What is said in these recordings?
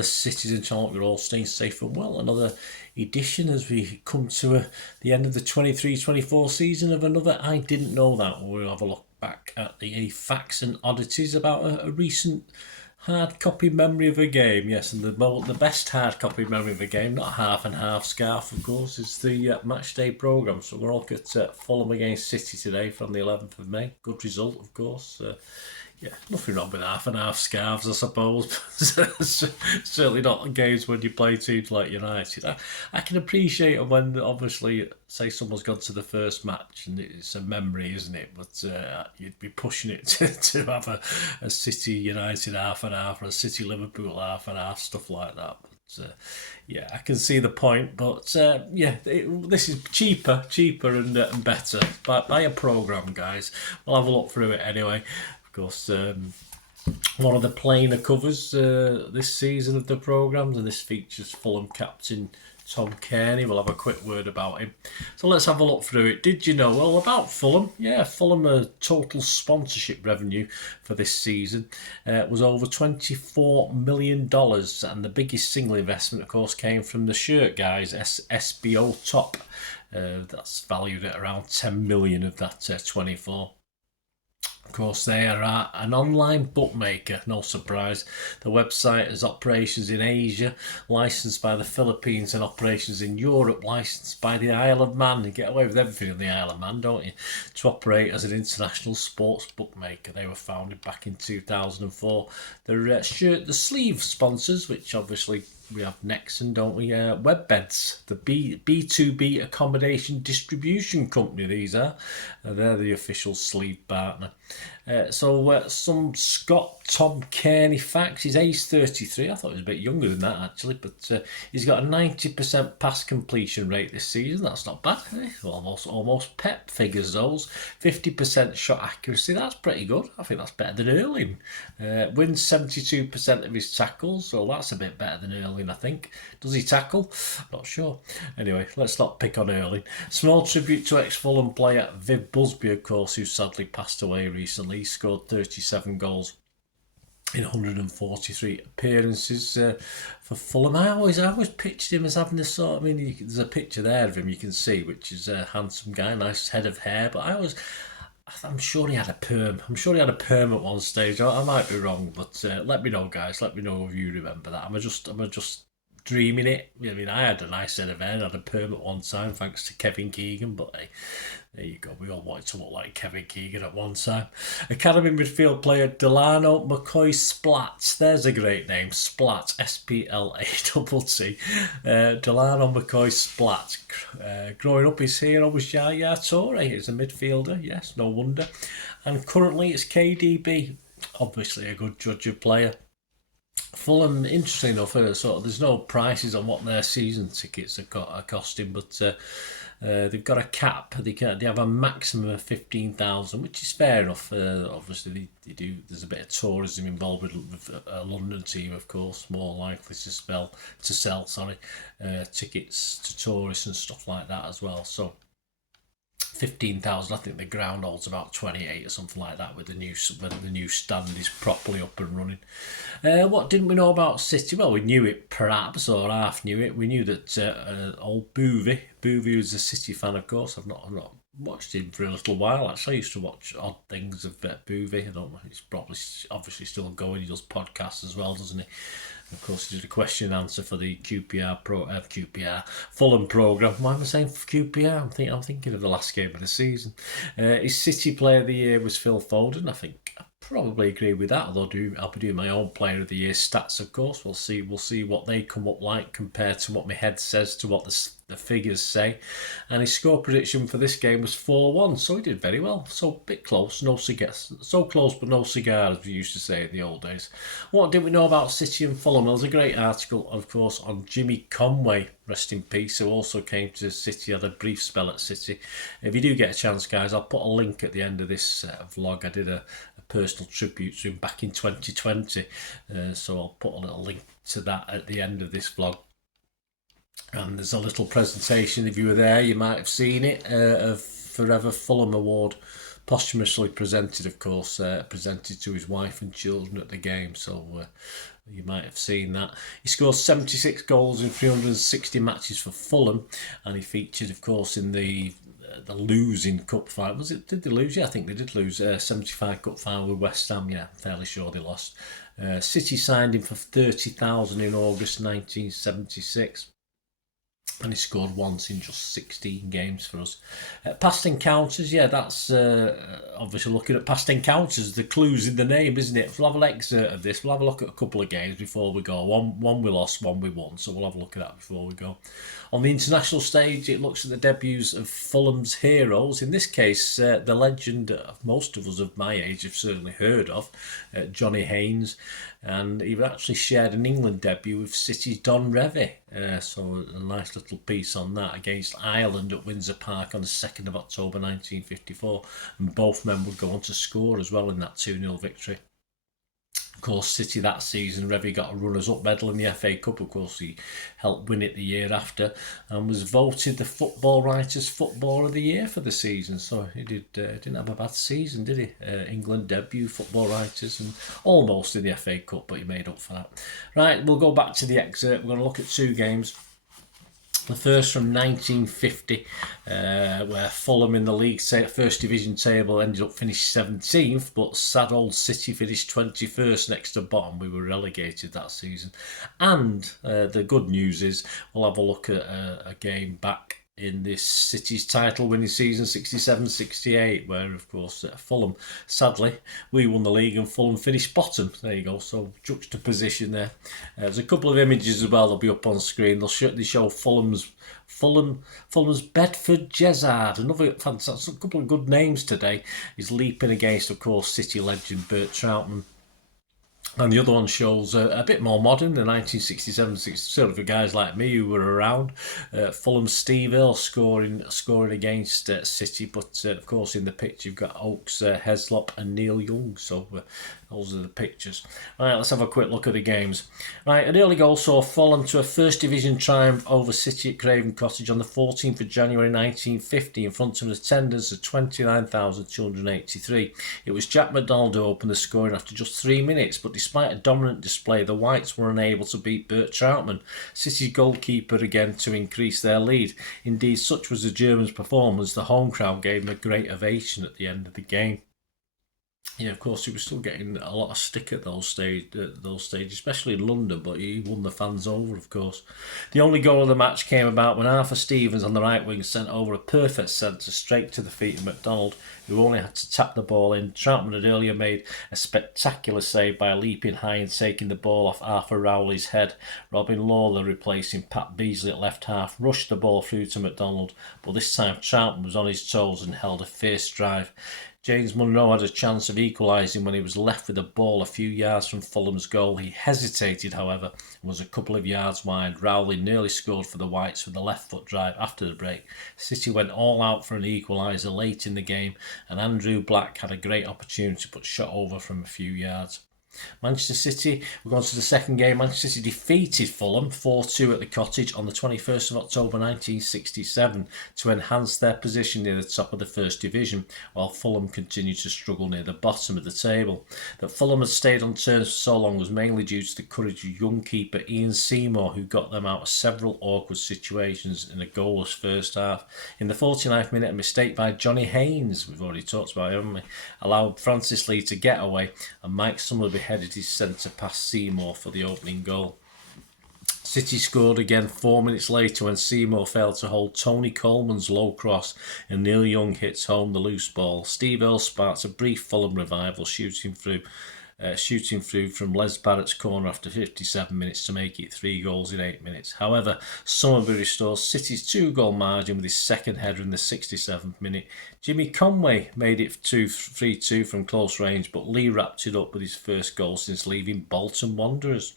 the Citizen channel. We're all staying safe and well. Another edition as we come to the end of the 23-24 season of another I Didn't Know That. We'll have a look back at the facts and oddities about a recent hard copy memory of a game. Yes, and the best hard copy memory of a game, not half and half scarf, of course, is the match day programme. So we're all at Fulham against City today from the 11th of May. Good result, of course. Yeah, nothing wrong with half and half scarves, I suppose. Certainly not games when you play teams like United. I can appreciate it when, obviously, say someone's gone to the first match and it's a memory, isn't it? But you'd be pushing it to have a City United half and half or a City Liverpool half and half, stuff like that. But yeah, I can see the point. But yeah, this is cheaper and better. Buy a programme, guys. We'll have a look through it anyway. Of course, one of the plainer covers this season of the programmes, and this features Fulham captain Tom Cairney. We'll have a quick word about him. So let's have a look through it. Did you know? Well, about Fulham, yeah, Fulham total sponsorship revenue for this season was over $24 million, and the biggest single investment, of course, came from the shirt guys, SBO Top. That's valued at around 10 million of that 24. Of course, they are an online bookmaker, no surprise. The website has operations in Asia, licensed by the Philippines, and operations in Europe, licensed by the Isle of Man. You get away with everything on the Isle of Man, don't you? To operate as an international sports bookmaker. They were founded back in 2004. They're the sleeve sponsors, which obviously we have Nexon, don't we? Webbeds, the B2B accommodation distribution company, these are. They're the official sleeve partner. So some Scott Tom Cairney facts. He's age 33. I thought he was a bit younger than that, actually. But he's got a 90% pass completion rate this season. That's not bad. Almost Pep figures those. 50% shot accuracy. That's pretty good. I think that's better than Erling. Wins 72% of his tackles. So that's a bit better than Erling, I think. Does he tackle? Not sure. Anyway, let's not pick on Erling. Small tribute to ex-Fulham player Viv Busby, of course, who sadly passed away recently. He scored 37 goals in 143 appearances for Fulham. I always pictured him as having this sort of, there's a picture there of him you can see, which is a handsome guy, nice head of hair, but I'm sure he had a perm. I'm sure he had a perm at one stage. I might be wrong, but let me know, guys. Let me know if you remember that. Am I just dreaming it? I had a nice head of hair and had a perm at one time, thanks to Kevin Keegan, but hey, there you go. We all wanted to look like Kevin Keegan at one time. Academy midfield player Delano McCoy Splat. There's a great name. Splat. S-P-L-A-T-T. Delano McCoy Splat. Growing up, his hero was Yaya Toure. He's a midfielder. Yes, no wonder. And currently it's KDB. Obviously a good judge of player. Fulham, interesting enough, there's no prices on what their season tickets are costing, but they've got a cap. They have a maximum of 15,000, which is fair enough. Obviously, they do. There's a bit of tourism involved with a London team, of course, more likely to sell tickets to tourists and stuff like that as well. So 15,000. I think the ground holds about 28 or something like that when the new stand is properly up and running. What didn't we know about City? Well, we knew it perhaps, or half knew it. We knew that old Boovy, who's a City fan, of course. I've not watched him for a little while. Actually, I used to watch odd things of Boovy. I don't know. He's probably obviously still going. He does podcasts as well, doesn't he? Of course, he did a question and answer for the QPR Fulham programme. Why am I saying QPR? I'm thinking of the last game of the season. His City Player of the Year was Phil Foden. I think I probably agree with that. Although I'll be doing my own Player of the Year stats, of course. We'll see what they come up like compared to what my head says to what the figures say. And his score prediction for this game was 4-1, so he did very well. So a bit close, no cigars. So close but no cigar, as we used to say in the old days. What did we know about City and Fulham? Well, there's a great article, of course, on Jimmy Conway, rest in peace, who also came to City, had a brief spell at City. If you do get a chance, guys, I'll put a link at the end of this vlog. I did a personal tribute to him back in 2020, so I'll put a little link to that at the end of this vlog. And there's a little presentation, if you were there, you might have seen it, of Forever Fulham Award, posthumously presented, of course, presented to his wife and children at the game. So You might have seen that. He scored 76 goals in 360 matches for Fulham, and he featured, of course, in the losing cup final. Was it? Did they lose? Yeah, I think they did lose. 75 cup final with West Ham. Yeah, I'm fairly sure they lost. City signed him for 30,000 in August 1976. And he scored once in just 16 games for us. Past encounters, yeah, that's obviously looking at past encounters. The clues in the name, isn't it? We'll have an excerpt of this. We'll have a look at a couple of games before we go. One we lost, one we won. So we'll have a look at that before we go. On the international stage, it looks at the debuts of Fulham's heroes. In this case, the legend most of us of my age have certainly heard of, Johnny Haynes. And he actually shared an England debut with City's Don Revie. So a nice little piece on that against Ireland at Windsor Park on the 2nd of October 1954. And both men would go on to score as well in that 2-0 victory. Of course, City that season, Revie got a runners-up medal in the FA Cup. Of course, he helped win it the year after and was voted the Football Writers' Footballer of the Year for the season. So he didn't have a bad season, did he? England debut, Football Writers, and almost in the FA Cup, but he made up for that. Right, we'll go back to the excerpt. We're going to look at two games. The first from 1950, where Fulham in the league first division table ended up finished 17th, but sad old City finished 21st next to bottom. We were relegated that season. And the good news is we'll have a look at a game back in this City's title winning season 67-68, where of course Fulham, sadly, we won the league and Fulham finished bottom. There you go, so juxtaposition there. There's a couple of images as well that'll be up on screen. They show Fulham's Bedford Jezard, another fantastic, couple of good names today. He's leaping against, of course, City legend Bert Troutman. And the other one shows a bit more modern, the 1967-60, sort of for guys like me who were around. Fulham's Steve Earle scoring against City, but of course in the picture you've got Oakes, Heslop and Neil Young, so those are the pictures. Right, let's have a quick look at the games. Right, an early goal saw Fulham to a first division triumph over City at Craven Cottage on the 14th of January 1950 in front of an attendance of 29,283. It was Jack McDonald who opened the scoring after just 3 minutes, but despite a dominant display, the Whites were unable to beat Bert Troutman, City's goalkeeper, again to increase their lead. Indeed, such was the Germans' performance, the home crowd gave them a great ovation at the end of the game. Yeah, of course, he was still getting a lot of stick at those stages, especially in London, but he won the fans over, of course. The only goal of the match came about when Arthur Stevens on the right wing sent over a perfect centre straight to the feet of McDonald, who only had to tap the ball in. Troutman had earlier made a spectacular save by leaping high and taking the ball off Arthur Rowley's head. Robin Lawler, replacing Pat Beasley at left half, rushed the ball through to McDonald, but this time Troutman was on his toes and held a fierce drive. James Munro had a chance of equalising when he was left with the ball a few yards from Fulham's goal. He hesitated, however, and was a couple of yards wide. Rowley nearly scored for the Whites with a left foot drive after the break. City went all out for an equaliser late in the game, and Andrew Black had a great opportunity but shot over from a few yards. Manchester City, we're going to the second game. Manchester City defeated Fulham 4-2 at the Cottage on the 21st of October 1967 to enhance their position near the top of the First Division, while Fulham continued to struggle near the bottom of the table. That Fulham had stayed on terms for so long was mainly due to the courage of young keeper Ian Seymour, who got them out of several awkward situations in a goalless first half. In the 49th minute, a mistake by Johnny Haynes, we've already talked about it, haven't we, allowed Francis Lee to get away, and Mike Summerby headed his centre past Seymour for the opening goal. City scored again 4 minutes later when Seymour failed to hold Tony Coleman's low cross and Neil Young hits home the loose ball. Steve Earle sparks a brief Fulham revival, shooting through from Les Barrett's corner after 57 minutes to make it 3 goals in 8 minutes. However, Summerby restores City's 2-goal margin with his second header in the 67th minute. Jimmy Conway made it 3-2 from close range, but Lee wrapped it up with his first goal since leaving Bolton Wanderers.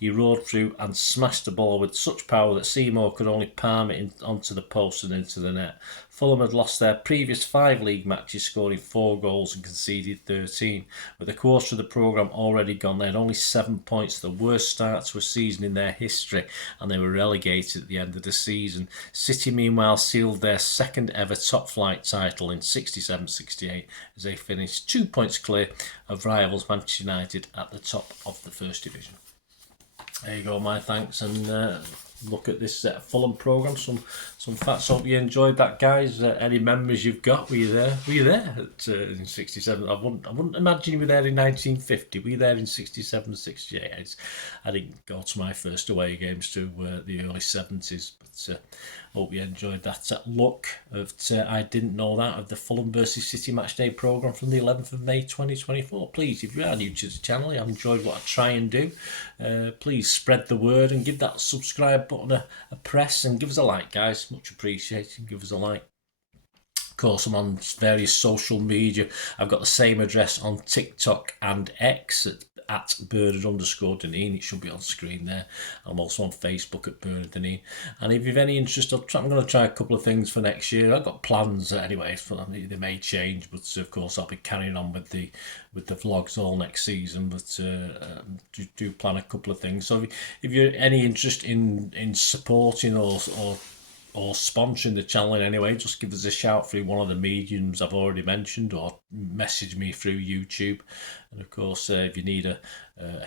He roared through and smashed the ball with such power that Seymour could only palm it onto the post and into the net. Fulham had lost their previous 5 league matches, scoring 4 goals and conceded 13. With a quarter of the programme already gone, they had only 7 points, the worst start to a season in their history, and they were relegated at the end of the season. City, meanwhile, sealed their second ever top-flight title in 67-68 as they finished 2 points clear of rivals Manchester United at the top of the First Division. There you go, my thanks, and look at this Fulham programme. Some facts. Hope you enjoyed that, guys. Any memories you've got? Were you there? Were you there in '67? I wouldn't imagine you were there in 1950. Were you there in '67, '68? I didn't go to my first away games to the early '70s, but hope you enjoyed that look of I didn't know that of the Fulham versus City matchday programme from the 11th of May 2024. Please, if you are new to the channel, you have enjoyed what I try and do, please spread the word and give that subscribe button a press, and give us a like, guys. Much appreciated. Give us a like. Of course, I'm on various social media. I've got the same address on TikTok and X at Bernard_Deneen. It should be on screen there. I'm also on Facebook at Bernard Deneen. And if you've any interest, I'm going to try a couple of things for next year. I've got plans anyway. They may change, but of course I'll be carrying on with the vlogs all next season. But do plan a couple of things. So if you're any interest in supporting or sponsoring the channel in any way, just give us a shout through one of the mediums I've already mentioned, or message me through YouTube. And of course, if you need a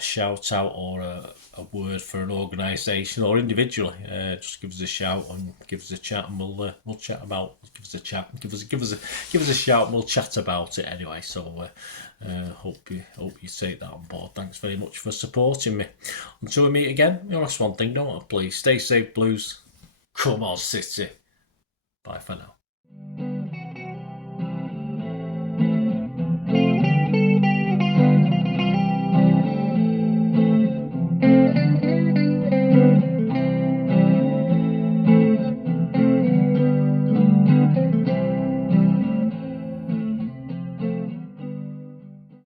shout out or a word for an organisation or individually, just give us a shout and give us a chat, and we'll chat about. Give us a chat. Give us a shout, and we'll chat about it anyway. So hope you take that on board. Thanks very much for supporting me. Until we meet again, that's one thing, don't I? Please stay safe, Blues. Come on, City. Bye for now.